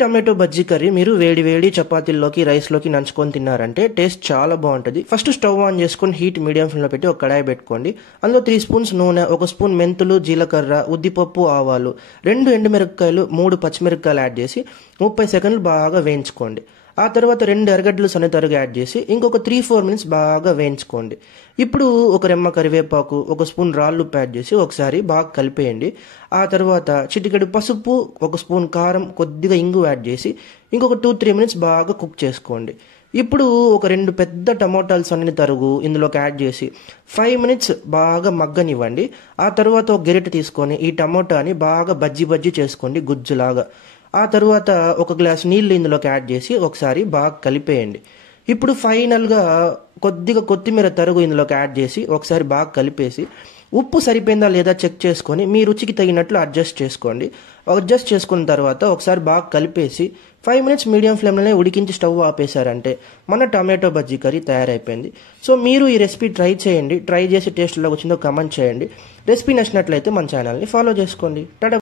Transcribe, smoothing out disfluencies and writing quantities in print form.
Tomato bajji curry మీరు వేడి వేడి చపాతీల్లోకి రైస్లోకి నంచుకొని తిన్నారంటే టేస్ట్ చాలా బాగుంటుంది. ఫస్ట్ స్టవ్ ఆన్ చేసుకొని హీట్ మీడియం ఫ్లేమ్లో పెట్టి ఒక కడాయి పెట్టుకోండి. అందులో 3 స్పూన్స్ నూనె, 1 స్పూన్ మెంతులు, జీలకర్ర, ఉద్దిపప్పు, ఆవాలు, 2 ఎండుమిరపకాయలు, 3 పచ్చిమిరపకాయలు యాడ్ చేసి 30 సెకండ్లు బాగా వేయించుకోండి. ఆ తర్వాత 2 ఎర్రగడ్డలు సన్నతరుగా యాడ్ చేసి ఇంకొక 3-4 మినిట్స్ బాగా వేయించుకోండి. ఇప్పుడు ఒక రెమ్మ కరివేపాకు, 1 స్పూన్ రాళ్ళుప్పు యాడ్ చేసి ఒకసారి బాగా కలిపేయండి. ఆ తర్వాత చిటికెడు పసుపు, 1 స్పూన్ కారం, కొద్దిగా ఇంగు యాడ్ చేసి ఇంకొక 2-3 మినిట్స్ బాగా కుక్ చేసుకోండి. ఇప్పుడు ఒక 2 పెద్ద టమోటాలు సన్నని తరుగు ఇందులోకి యాడ్ చేసి 5 మినిట్స్ బాగా మగ్గనివ్వండి. ఆ తర్వాత ఒక గరిటె తీసుకొని ఈ టమోటాని బాగా బజ్జీ చేసుకోండి గుజ్జులాగా. ఆ తర్వాత ఒక గ్లాస్ నీళ్ళు ఇందులోకి యాడ్ చేసి ఒకసారి బాగా కలిపేయండి. ఇప్పుడు ఫైనల్గా కొద్దిగా కొత్తిమీర తరుగు ఇందులోకి యాడ్ చేసి ఒకసారి బాగా కలిపేసి ఉప్పు సరిపోయిందా లేదా చెక్ చేసుకొని మీ రుచికి తగినట్లు అడ్జస్ట్ చేసుకోండి. అడ్జస్ట్ చేసుకున్న తర్వాత ఒకసారి బాగా కలిపేసి 5 మినిట్స్ మీడియం ఫ్లేమ్లోనే ఉడికించి స్టవ్ ఆపేశారంటే మన టమాటో బజ్జీ కర్రీ తయారైపోయింది. సో మీరు ఈ రెసిపీ ట్రై చేయండి. ట్రై చేసి టేస్ట్ ఎలా వచ్చిందో కమెంట్ చేయండి. రెసిపీ నచ్చినట్లయితే మన ఛానల్ని ఫాలో చేసుకోండి. టాటా.